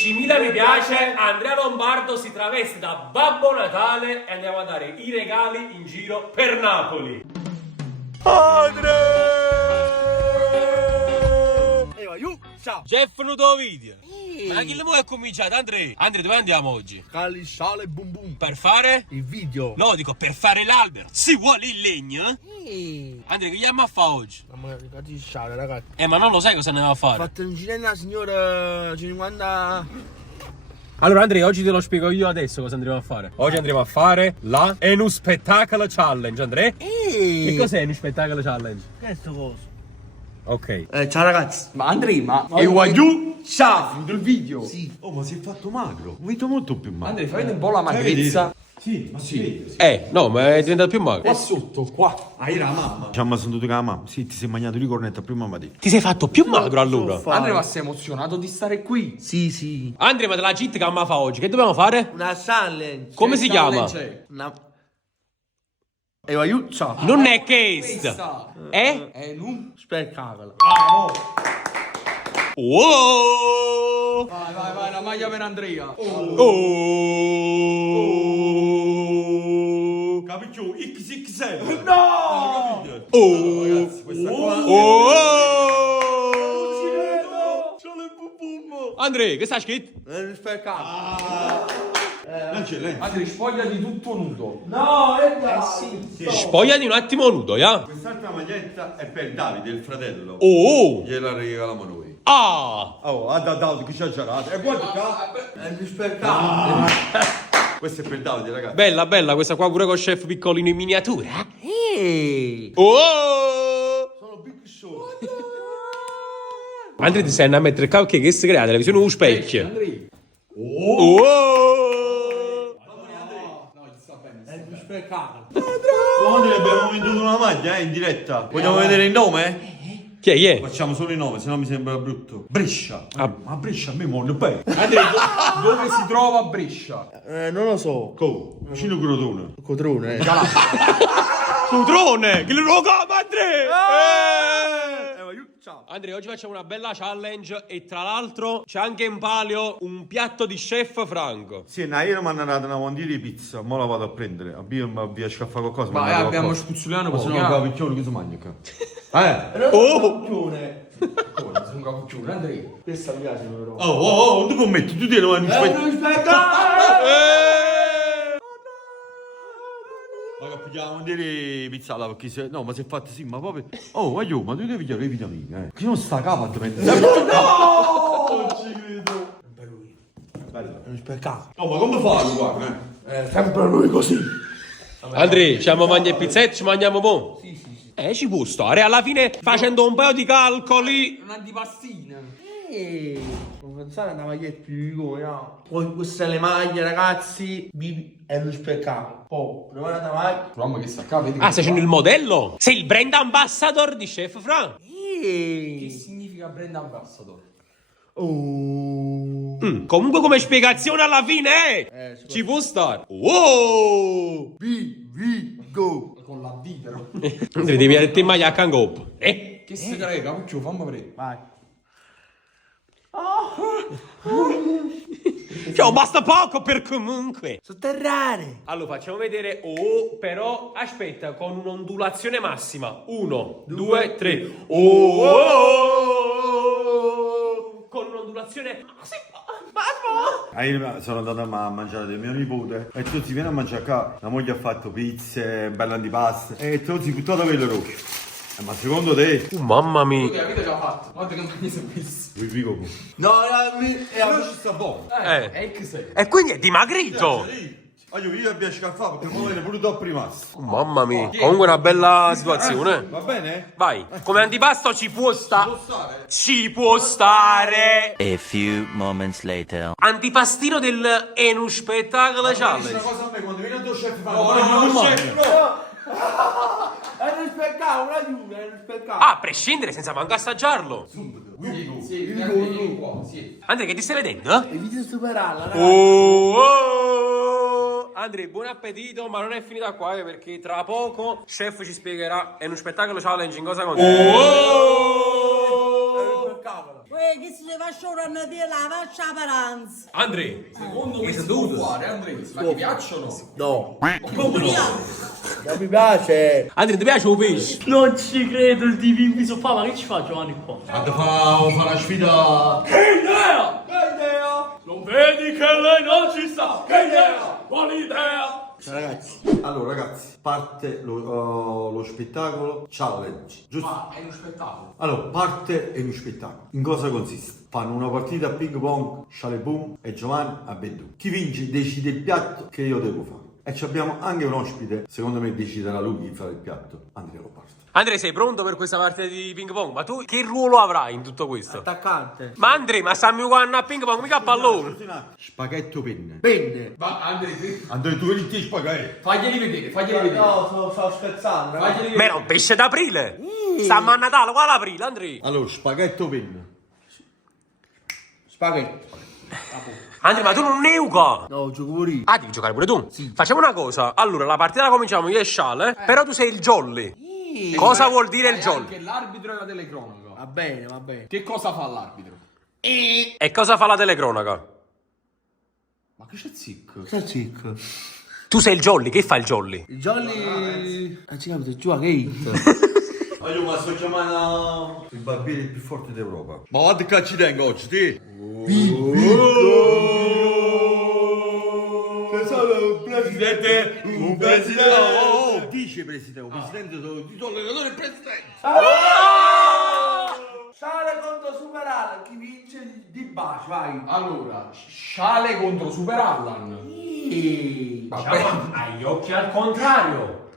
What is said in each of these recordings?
10.000 mi piace, Andrea Lombardo si traveste da Babbo Natale e andiamo a dare i regali in giro per Napoli. Ciao. Jeff nudo video. Ma chi le vuoi cominciato, Andrea? Andrea, dove andiamo oggi? Callisciale bum bum. Per fare? Il video. No, dico per fare l'albero. Si vuole il legno? Andrea, che andiamo a fare oggi? Callisciale, ragazzi. Ma non lo sai cosa andiamo a Ho fare? fatto un giro alla signora 50. Allora Andrea, oggi te lo spiego io adesso cosa andremo a fare. Oggi andremo a fare la Enu Spettacolo Challenge, Andrea. Che cos'è Enu Spettacolo Challenge? Questo coso. Ok. Ciao ragazzi. Ma Andrea, ma e Wagyu? Ciao, finito il video? Sì. Oh, ma si è fatto magro. Un vito molto più magro. Andrea, fai un po' la magrezza. Sì, ma sì. No, ma è diventato più magro. Qua sotto, qua. Hai la mamma. Diciamo, sono tutto con la mamma. Sì, ti sei mangiato di cornetta prima mattina. Ti sei fatto più magro allora? Andrea, ma sei emozionato di stare qui? Sì, sì. Andrea, ma della cheat che mamma fa oggi, che dobbiamo fare? Una challenge. Come si chiama? C'è. Una. E aiuto. Non è questo. Questa. Eh? Spettacolo. Oh! Vai, la maglia per Andrea. Oh! Capicchio XXL. No! Oh! Ragazzi, questa qua. Oh! C'ho le bum. Andrea, che sta scritto? Spettacolo. Non c'è lei. Andrea, spogliati tutto nudo. No, sì. Spogliati un attimo nudo, ya? Quest'altra maglietta è per Davide, il fratello. Oh! Gliela regaliamo noi. Ah! Oh, ha dato che c'ha girato. E guarda qua. È un spettacolo. Questo è per Davide, ragazzi. Bella, bella, questa qua pure con chef piccolino in miniatura. Ehi. Oh! Sono big show. Andrea, ti stai a mettere il cavolo che si crea la visione un specchio. Andrea. Oh! È un spettacolo. Oggi abbiamo venduto una maglia, in diretta. Vogliamo vedere il nome? Chi è? Chi è? Facciamo solo il nome, sennò mi sembra brutto. Brescia. Ah. Ma Brescia a me muore bene. Andrea, dove si trova Brescia? Non lo so. Come? Vicino Crotone. Cotrone. Cutrone! Che lo chiama Andrea! Ciao. Andrea, oggi facciamo una bella challenge e tra l'altro c'è anche in palio un piatto di chef Franco. Sì, no, io mi hanno dato una mondina di pizza, mo la vado a prendere. Mi riesco a fare qualcosa. Ma abbiamo spuzzuliano Ma se poco. no, capicchione che si mangia qua. Oh! Come? Sei un capuccione, Andrea. Questa mi piace però. Oh, non puoi mettere, tu tieni un Ma che pigliamo a dire pizza là, perché se... No, ma si è fatto sì, ma proprio... Oh, voglio, ma tu devi pigliare le vitamine, Che non sta capa a te mettere... Non ci credo. Bello. È un spettacolo. Oh, ma come fai, guarda, Sempre lui così. Andrea, ci mangiamo il pizzetto, ci mangiamo buon. Sì. Ci può stare. Alla fine, facendo un paio di calcoli... Un'antipastina. Non pensare a una maglietta più come no. Poi queste le maglie, ragazzi. È uno spettacolo. Oh, provate la maglia. Mamma che sta qua, vedi Ah, stai facendo il modello? Sei il brand ambassador di chef Franco. Che significa brand ambassador? Oh. Comunque come spiegazione alla fine, ci può stare. Wow! Go. Con la V però. Andrea, devi avere te maglia a cangop. Che si crede, capuccio, fammi vedere. Vai. Ciao, basta poco per comunque. Sotterrare. Allora, facciamo vedere. Oh, però, aspetta, con un'ondulazione massima. 1, 2, 3. Oh! Con un'ondulazione... Sono andato a mangiare del mio nipote e tu si viene a mangiare qua. La moglie ha fatto pizze, belle antipaste e tu si buttato quello rosso. Ma secondo te? Mamma mia. Che avete già fatto? Guarda che mi sono visto. Vi dico come. No, Però ci sta buono. E che sei? E quindi è dimagrito. Io riesco a fare perché poi viene pure dopo rimasto. Mamma mia. Comunque una bella situazione. Va bene? Vai. Come antipasto ci può stare. Ci può stare. A few moments later. Antipastino del Enu Spettacolo Una Challenge. cosa a me, quando viene il tuo chef fa È uno spettacolo, è uno spettacolo. Ah, a prescindere, senza manco assaggiarlo. Sì, vieni qua, sì. Andrea, che ti stai vedendo? Evita di superarla, ragazzi. Oh! Andrea, buon appetito, ma non è finita qua perché tra poco chef ci spiegherà è uno spettacolo challenge in cosa consiste. È uno spettacolo. che se faccia ora di la faccia paranza. Andrea, Secondo me che si sei può dovuto? fare, Andrea. Ma ti piacciono? No. Come Non mi piace. Andrea, ti piace un pesce? Non ci credo, il divino viso fa, ma che ci fa Giovanni qua? Quando fa la sfida. Che idea! Non vedi che lei non ci sta? Che idea! Quale idea? Ciao ragazzi. Allora ragazzi, parte lo spettacolo challenge, giusto? Ma è uno spettacolo. Allora, parte è uno spettacolo. In cosa consiste? Fanno una partita a ping pong, Sciale Boom e Giovanni a Bedù. Chi vince decide il piatto che io devo fare. E ci abbiamo anche un ospite, secondo me deciderà lui di fare il piatto. Andrea lo parte. Andrea, sei pronto per questa partita di ping pong? Ma tu che ruolo avrai in tutto questo? Attaccante. Ma Andrea, ma stiamo giocando a ping pong, mica a pallone. Spaghetto penne. Penne. Ma Andrea, Andrea, tu vedi te spaghetti. faglieli vedere, faglieli vedere. No, sto scherzando. Faglieli Ragazzi. vedere. Ma era un pesce d'aprile. Stiamo a Natale, quale aprile, Andrea? Allora, spaghetto penne. Spaghetti. Andrea, ma tu non ne gioca. No, gioco pure io. Ah, devi giocare pure tu? Sì. Facciamo una cosa. Allora, la partita la cominciamo io e Sciale, però tu sei il jolly. Cosa vuol dire il Fai jolly? anche l'arbitro della telecronaca. Va bene, va bene. Che cosa fa l'arbitro? E cosa fa la telecronaca? Ma che c'è zicco? Sta zicco. Tu sei il jolly, che fa il jolly? Il Jolly... Ah, ci capito, giù a Gate. Io ma sto chiamando il barbiere più forte d'Europa. Ma guarda che ci tengo oggi, ti? Presidente. Un presidente! Oh, dice presidente, un presidente, di allenatore e presidente! Sale contro Superale. Chi vince di bacio, vai. Allora, Sciale contro Super Allan. Vabbè. Hai gli occhi al contrario.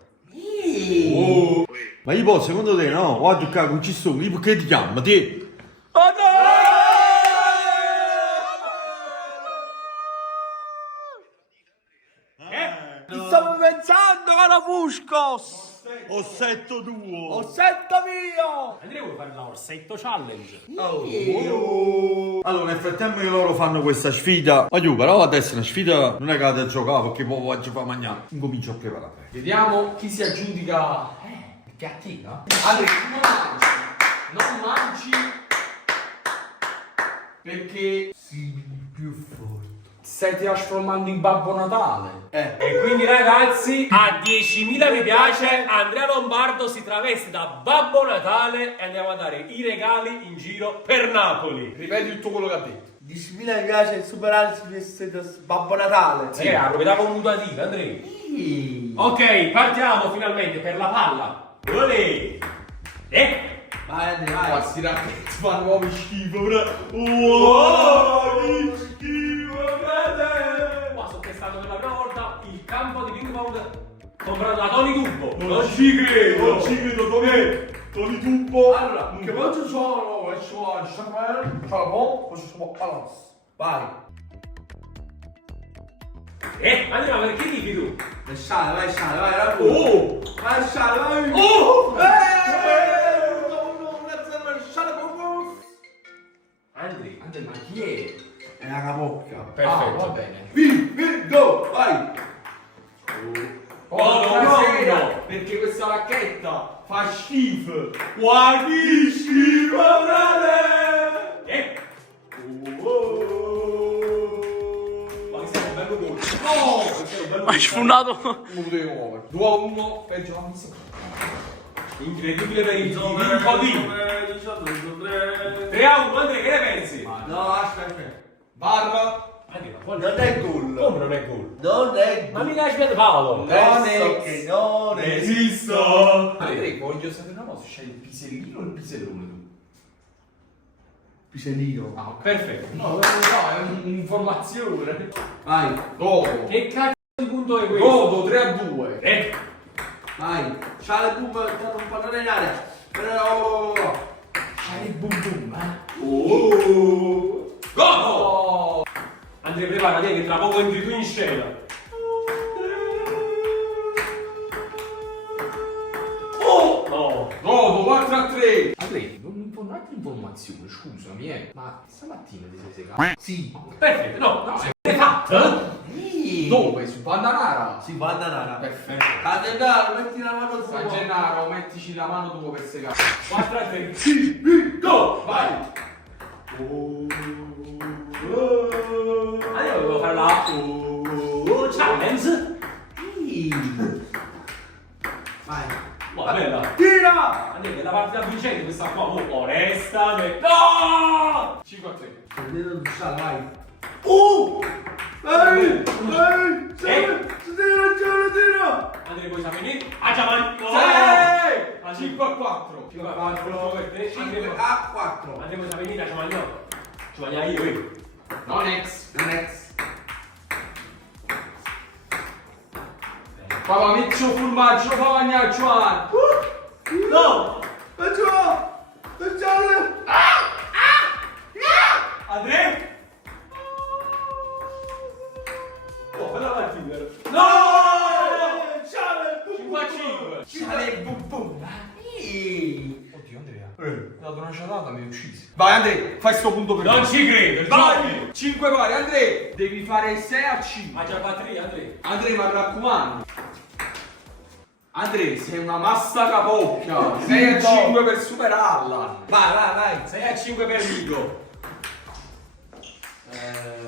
Ma io posso, secondo te, no? Guarda che non ci sono, io perché ti chiamo, te? Stavo pensando con la Fuscos. Ossetto tuo! Ossetto mio. Andrea, vuoi fare l'orsetto challenge? Allora, nel frattempo che loro fanno questa sfida, ma io però adesso è una sfida non è che da giocare perché poi oggi fa mangiare. Incomincio a preparare. Vediamo chi si aggiudica. Il piattino? Andrea, tu non mangi. Non mangi. Perché Sì, più forte. stai trasformando in Babbo Natale. E quindi ragazzi, a 10.000 mi piace, Andrea Lombardo si traveste da Babbo Natale e andiamo a dare i regali in giro per Napoli. Ripeti tutto quello che ha detto. 10.000 mi piace il Superale si veste da Babbo Natale. Sì, la proprietà commutativa, Andrea. Ok, partiamo finalmente per la palla. Olè! Vai, Andrea, Ma vai. sti ragazzi fanno nuovi schifo, bro. Che schifo, frate! Qua sto testando per la prima volta il campo di ping pong comprato da Tony Tubbo. Non ci credo! Toni Tubbo. Allora, che voglio sono? E sono Samuel, ciao bon, poi sono Balance. Vai. Andrea, ma perché dici tu? Vai, Sale, vai, la Oh! Vai, Sale, vai. Oh! Andrea, Andrea, ma chi è? È la capocchia. perfetto. Va bene. Go, vai. Buonasera, perché questa racchetta fa schifo. Guarda che schifo, frate. Ma che sei un bello gol. No! Hai sfondato? Non potevo muovere. 2-1 per Giovanni. Incredibile per il Codino. 3-1, Andrea, che ne pensi? No, aspetta. Barra. Non è gol. Come non è gol? Non è Ma gol. mica hai sbagliato Paolo. Non è. Non Esisto. Andrea, voglio sapere una cosa, c'hai il pisellino o il pisellone tu? Pisellino. Ah, ok. Perfetto. No, non lo so, è un'informazione. Vai, Godo. Che cazzo di punto è questo? Godo 3-2. vai. Sale boom, c'è un pallone in aria. Però. C'hai il boom boom, Godo! Andrea, preparati che tra poco entri tu in scena. Oh! No! Godo 4-3. Andrea, un'altra informazione, scusami, ma stamattina ti sei segato? Sì. Perfetto, no, è fatto? Dove? Su Bandanara? Si va a Danara. Perfetto. A Gennaro, metti la mano San su. Gennaro, mettici la mano tua per segare. 4-3. Go! Vai! Allora devo fare la challenge. Vai. Ma bella. Tira! Andrea, è la partita vincente questa qua, onestamente. No! 5-3. Prendete il sale, vai. Eh? Tira! Andrea, puoi sapere? Ah, già, vai. 5-4. 5-4. 5-4. Andrea, puoi sapere? Ci mangiamo. Ci mangiamo io. Non ex. Papà, metti il formaggio, fa mangiare Giovanni. No! Facciamo! Andrea? Oh, bella partita. No! 5-5. Sale bum bum. Oddio, Andrea. Mi ha dato una ciatata, mi hai ucciso. Vai, Andrea, fai sto punto per Non me. ci credo. Vai! 5 pari, Andrea, devi fare 6-5. Ma già batteria, Andrea. Andrea, ma mi raccomando. Andrea, sei una massa capocchia. 6-5 per superarla. Vai. 6-5 per Nico.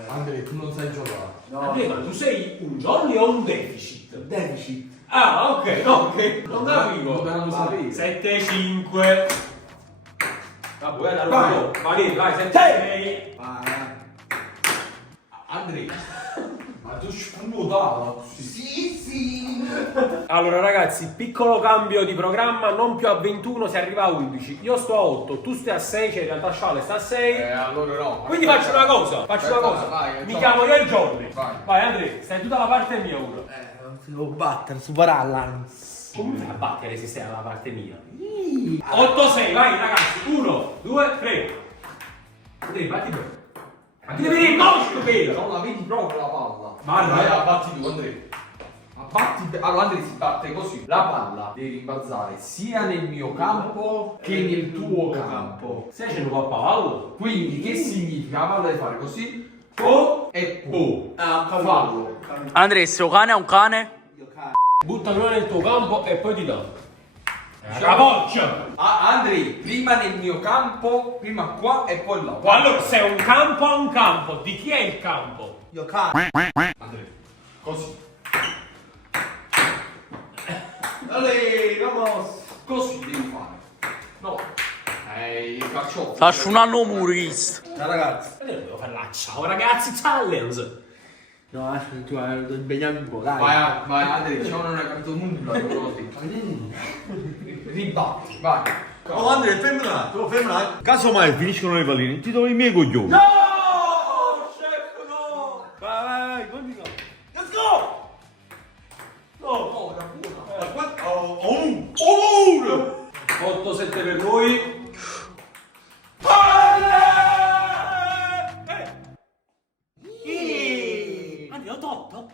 Andrea, tu non sai giocare. Andrea, ma tu sei un jolly o un deficit? Deficit. Ah, ok. Non capivo. Dobbiamo sapere. 7-5. Vabbè, vuoi andare Vai. un po'? Vai, 7-6. Vai. Andrea, ma tu spudala così. Sì. Allora ragazzi, piccolo cambio di programma, non più a 21, si arriva a 11. Io sto a 8, tu stai a 6, cioè in realtà Sciale sta a 6. Allora no. Quindi faccio una cosa, Vai, mi vai. chiamo io il Jordi. Vai. Andrea, stai tu dalla parte mia ora. Si può battere, superarla. Come fai a battere se stai dalla parte mia? 8-6, vai ragazzi, 1, 2, 3. Andrea, batti bene. Ma ti devi dire no, vero? Non la vedi proprio la palla. Vai. Abbatti tu, Andrea. Allora Andrea si batte così. La palla devi rimbalzare sia nel mio campo che nel tuo campo. Stai facendo pappagallo? Quindi che significa? La palla devi fare così. Po e po. Fallo. Andrea, sto cane è un cane? Butta prima nel tuo campo e poi ti do. La boccia! Andrea, prima nel mio campo, prima qua e poi là. Allora, se è un campo a un campo, di chi è il campo? Io cazzo. Andrea, così. Dale, vamos. Così devi fare. No. Il calciotto. Faccio un anno murista. Ciao ragazzi. Devo fare la ciao ragazzi challenge. No, aspetta, tu hai impegnato un po', dai. Vai Andrea, ciò non hai capito nulla. Ribatti, vai. Oh Andrea, fermi un attimo. Casomai finiscono le palline, ti do i miei coglioni. No! Chef, no! Vai, continua. Let's go! No, era buona. 8-7 per noi.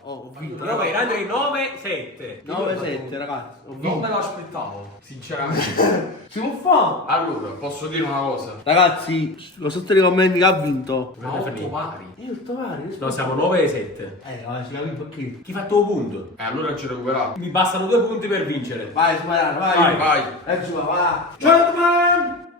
Ho vinto. Però vai Andrea 9-7. 9-7 ragazzi. Ho Non vinto. me l'aspettavo, sinceramente. Si può fare? Allora, posso dire una cosa? Ragazzi, lo sotto nei commenti che ha vinto. Ma 8 pari. Io sto male. No, siamo 9-7. Vabbè, si capisce perché. Chi fa il tuo punto? Allora ci recuperiamo. Mi bastano 2 punti per vincere. Vai, superare, vai. Vai. Let's go, vai. Gentlemen!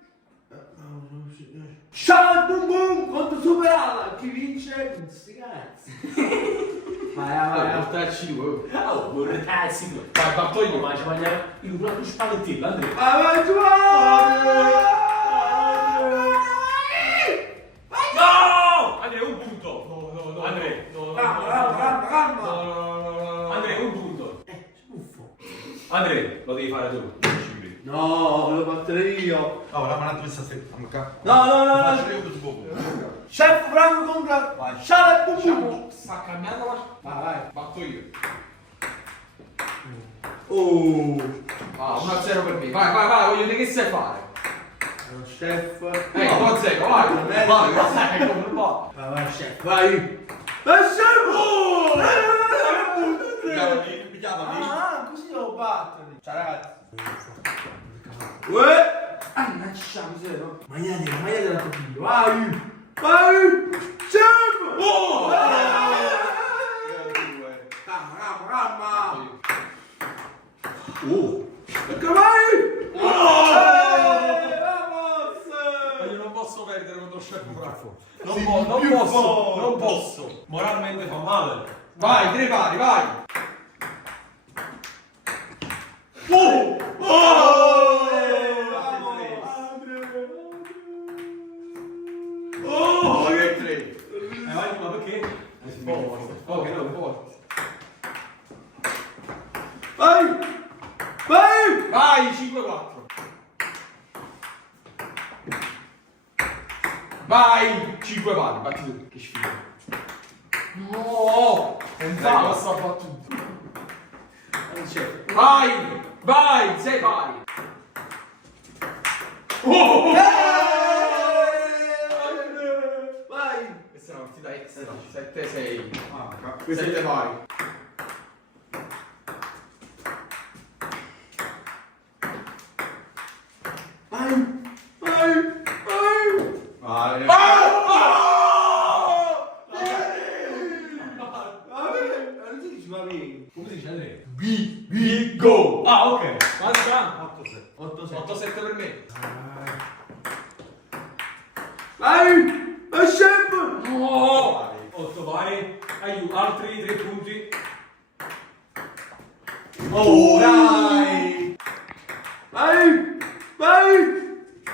Ciao, boom boom! Contro superarla! Chi vince? Questi cazzi. Vai. Porta a 5. Oh, ragazzi. Vai, batto io. Ma ci mangiamo una spallettina, Andrea. Vai, No! Andrea, un punto. No. Andrea. Calma. Andrea, un punto. Andrea, lo devi fare tu. No, lo battere io. Oh, la mano questa sera. No. Faccio io così poco. Chef Franco contro. Vai. Ciao, boom boom. Sta cambiando la... Vai. Batto io. Oh. 1-0 per me. Vai, voglio vedere che sai fare. Chef. 2-0, vai. Vai, come va? Vai, chef. Vai. Chef. Pigliamoli. Ah, così devo battere. Ciao ragazzi. Uè. Mannaggia miseria. Magliate la tortilla. Vai. Chef. Oh. Calma. Perché vai? Io non posso perdere contro Chef Franco. posso. Moralmente fa male. Vai, 3 pari, vai. Oh, che 3. Vai, ma perché? Forte, forte. Vai! Vai! Vai, 5-4. Vai, 5 pari, batti tu. Che sfiga. No! Pensavo sta battuta. Non c'è. Vai, 6 pari. Vai! Questa è una partita extra. 7-6. Ah, 7 pari. Vai! Vai! Vai! Non si dice va bene. Come si dice Andrea? Go! Ah, ok. Guarda. 8-7 per me. Vai! Vai, chef! Oh! 8 pari. Aiuto, altri 3 punti. Oh, dai! Vai! Vai!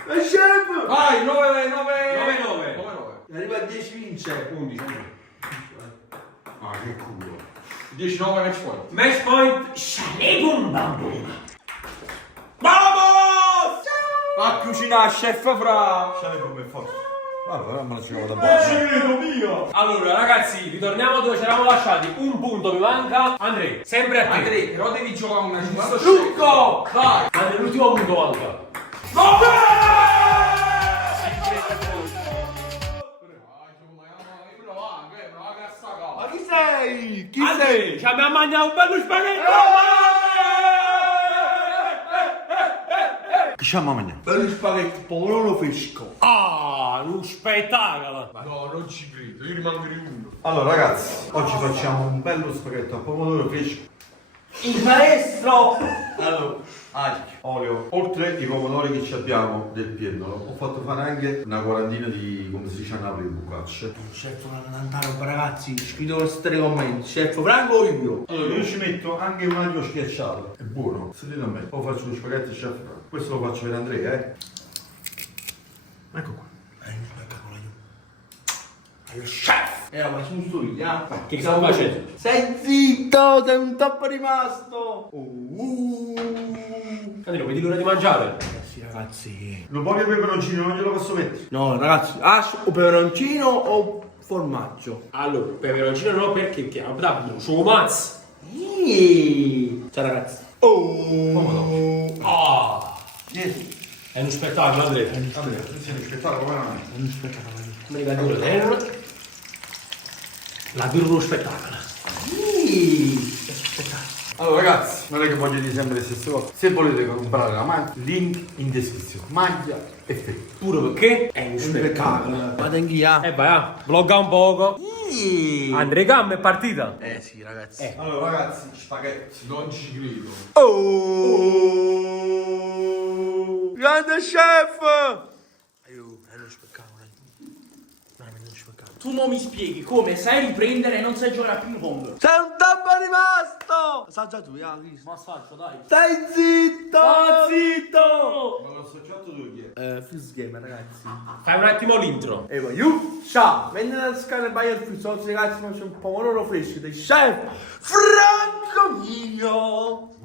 Vai, chef! Vai, 9-9. 9-9. Arriva a 10 vince. 11. ah, che culo. 19 match point. Match point. Shalebum bambum. Vamos! Va a cucinare, chef Fra. Sale come forza. Guarda, però me la giocavo da buono. Allora ragazzi, ritorniamo dove ci eravamo lasciati. Un punto mi manca. Andrea, sempre a te. Andrea, però devi giocare una 50. Lucco! Vai! Andrea, l'ultimo punto manca. Ma chi sei? Chi Andrea, ci abbiamo mangiato un bello spaghetto! Che ci siamo a mangiare? Bello spaghetti, pomodoro fresco. Ah, un spettacolo! No, non ci credo, io rimango di uno. Allora ragazzi, oggi facciamo un bello spaghetto a pomodoro fresco. Il maestro! Allora, Olio, oltre i pomodori che ci abbiamo del piennolo, ho fatto fare anche una quarantina di, come si dice a Napoli, bucacce. chef Nantano, ragazzi, scrivete nei vostri commenti. Chef Franco o io? Allora io ci metto anche un aglio schiacciato, è buono, sentite a me. Poi faccio lo spaghetti chef Franco. Questo lo faccio per Andrea, Ecco qua. Chef! Ma sono sto io, Che stiamo facendo? Stai zitto, sei un tappo rimasto! Andrea, vedi l'ora di mangiare? Sì, ragazzi. Lo voglio peperoncino, non glielo posso mettere. No, ragazzi, hash o peperoncino o formaggio? Allora, peperoncino no perché è da brucio mazzo. Ciao ragazzi. Oh! Ah! Yes. È uno spettacolo, Andrea. Andrea, attenzione, spettacolo, come non è? Come ricordi quello dentro? La birra uno spettacolo. Allora ragazzi, non è che voglio dire sempre le stesse cose. Se volete comprare la maglia, link in descrizione. Maglia e felpa. Pure perché è uno spettacolo. Vado anch'io. Vai, vlogga un poco. Andrea Gam è partita. Sì, ragazzi. Allora ragazzi, spaghetti. Non ci credo. Oh! Grande chef! È uno spettacolo. Veramente uno spettacolo. Tu non mi spieghi come sai riprendere e non sai giocare a ping pong. Sei un tappo rimasto! Assaggia tu, Chris. Ma assaggio, dai. Stai zitto! Zitto! Ma lo assaggiato tu chi è? Fizz Gamer, ragazzi. Fai un attimo l'intro. E poi, you, ciao! Vendi la scala Bayer Fizz, oggi ragazzi faccio un pomodoro fresco del chef Franco mio!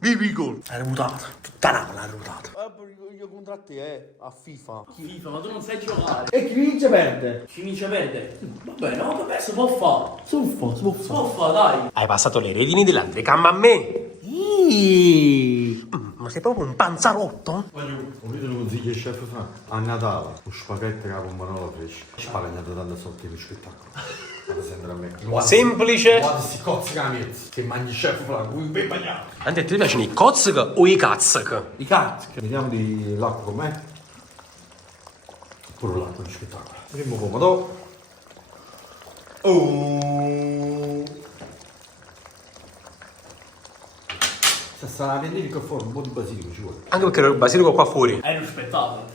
Vivi gol! Hai reputato, tutta l'Aula hai reputato. Io contro te, a FIFA. FIFA, ma tu non sai giocare. E chi vince perde? Chi vince perde. Vabbè, no, vabbè, si può fare. Suffa, Si può fare, dai. Hai passato le redini dell'Andrea Gam a me. Ma sei proprio un panzarotto? Volete lo consiglio il chef Franco? A Natale, lo spaghetto con la pomodoro fresco. Spalagnate tanto sotto lo spettacolo. Fate sempre a me. Semplice. Guarda sti cozzi che la mezza. Che mangi il chef Franco, un ben bagnato. Andrea, ti piacciono i kozk o i kazk? I cazzi. Vediamo di l'acqua com'è. Pure l'acqua è un spettacolo. Primo pomodoro. Oh! Se sarà vendere che fuori un po' di basilico ci vuole. Anche perché il basilico qua fuori. È uno spettacolo.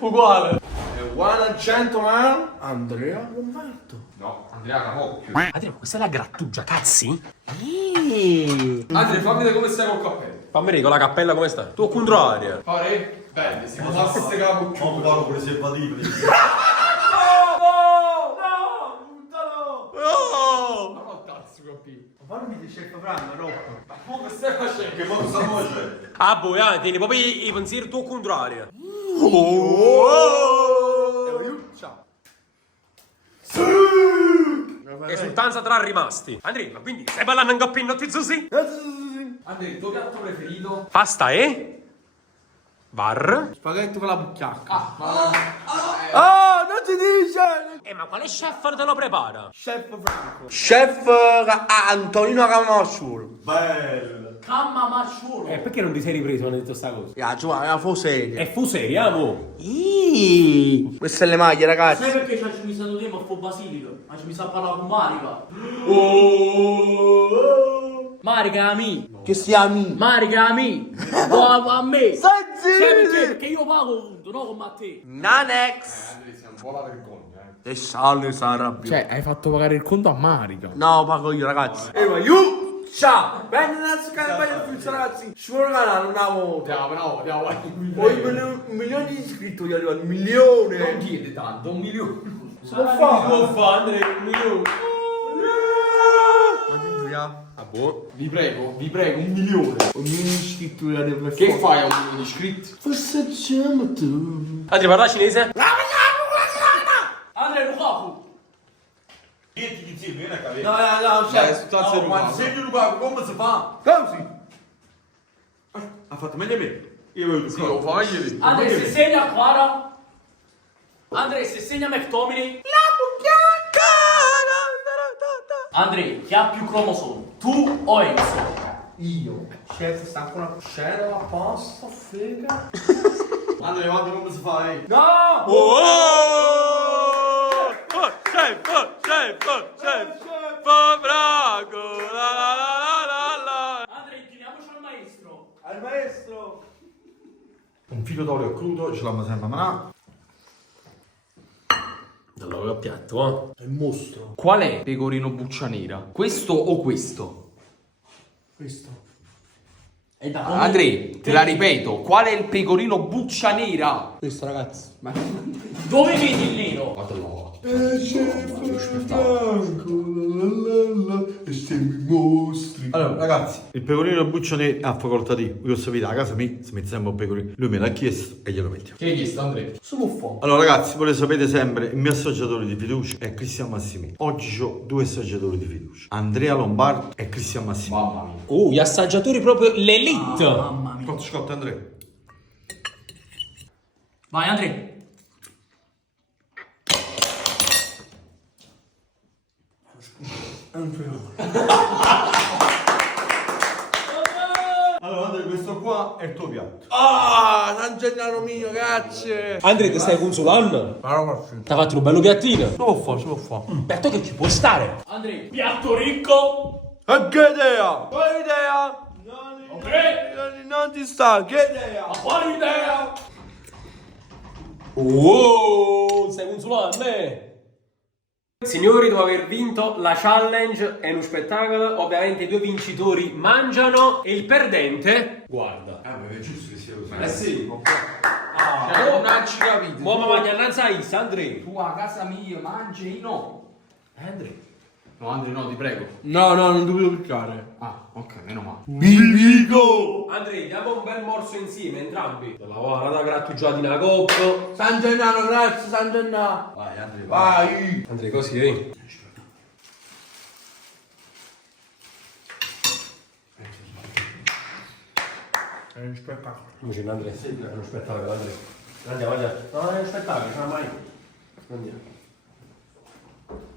Uguale. È One gentleman, Andrea Lombardo. No, Andrea Capocchio. Andrea, ma questa è la grattugia, cazzi? Andrea, fammi vedere come stai col cappello. Fammi vedere con la cappella come sta. Tu contrario. Pare? Bene, si può fare queste capocchio. Non parlo preservativi. Ma no, cazzo, capito. Fammi di chef Franco, no? Ma come stai facendo? Che modo sta facendo? Ah, boh, tieni proprio i pensieri tuo contrario. Ciao. Esultanza tra rimasti. Andrea, ma quindi stai ballando un coppino tutti così? Andrea, il tuo piatto preferito? Pasta e? Var? Spaghetti con la bucchiacca. Ah, Non ti dice! Ma quale chef te lo prepara? Chef Franco. Chef Antonino Camasciuro. Bello. Camma masciuro. Perché non ti sei ripreso quando hai detto sta cosa? Ya, Giovanni, fu serio. Fu seria, mo? Queste le maglie, ragazzi. Sai perché ci mi stato tempo a fu basilico? Ma ci mi sa parlare con Marica. Marica ami. Che siamo? Marica ami. A me. Stai Sai perché? zitto! Perché io pago punto, no come a te. Nanex. Andrea, sei un po' la vergogna, E sale sta arrabbiato. Cioè, hai fatto pagare il conto a Marica. No, pago io, ragazzi. E ma io. Ciao. Prendi una scala e vai ragazzi. Ci vuole canale una volta. Andiamo, Poi un milione di iscritti gli arrivano. Un milione. Non chiede tanto, 1 milione. Si può fare. Può fare, Andrea, 1 milione. Ma ti giuro. Ah, boh. Vi prego, 1 milione. Ogni iscritto gli arriva. Che fai a 1 milione di iscritti? Facciamo tu. Andrea, parla cinese? Andrea Lukaku. Niente di zio, vieni a capire. No, Stanza no, Lukaku. Segno Lukaku, come si fa? Così. Ha fatto meglio me. Io voglio Sì, lo fai. Andrea, se segna Quara. Andrea, se segna McTominay. Andrea, chi ha più cromosome? Tu o Enzo? Io. Chef sta con una scena, la pasta, frega. Andrea, guarda come si fa, eh. No! Chef, braco, Andrea, incliniamoci al maestro. Al maestro. Un filo d'olio crudo, ce l'hanno sempre a mano. Allora, il piatto, È un mostro. Qual è pecorino buccia nera? Questo o questo? Questo. E da Andrea, te la ripeto, qual è il pecorino buccia nera? Questo, ragazzi. Dove vedi il nero? E siamo mostri. Allora, ragazzi, il pecorino buccione a facoltativo. Io sapete, a casa mia si mette sempre un pecorino. Lui me l'ha chiesto e glielo mettiamo. Che hai chiesto, Andrea? Sono fuoco. Allora, ragazzi, voi lo sapete sempre, il mio assaggiatore di fiducia è Cristian Massimini. Oggi ho 2 assaggiatori di fiducia: Andrea Lombardo e Cristian Massimini. Mamma mia. gli assaggiatori proprio l'elite. Mamma mia. Quanto scotta, Andrea? Vai Andrea. Allora, Andrea, questo qua è il tuo piatto. Ah, San Gennaro mio, grazie. Andrea, ti stai consolando? Ti ha fatto un bello piattino. Si può fare. Un piatto che ci può stare. Andrea, piatto ricco. Che idea? Quale idea? Ok. Non ti sta, che idea? Ma quale idea? Oh, stai consolando me? Signori, dopo aver vinto la challenge è uno spettacolo. Ovviamente i 2 vincitori mangiano e il perdente guarda. Ma è giusto che sia così. Sì. Non ci capito. Ma mangia innanzi Isa, Andrea. Tu a casa mia mangi no. Andrea. No, Andrea, no, ti prego. No, non dovevo piccare. Ah, ok, meno male. Vivico! Andrea, diamo un bel morso insieme entrambi. La guarda grattugiati una coppa. San Gennaro, grazie, San Gennaro. Vai, Andrea, Vai. Andrea, così, eh? È un spettacolo. Andrea, è uno spettacolo, Andrea. Andiamo, andiamo. No, è uno spettacolo, non mai. Andiamo.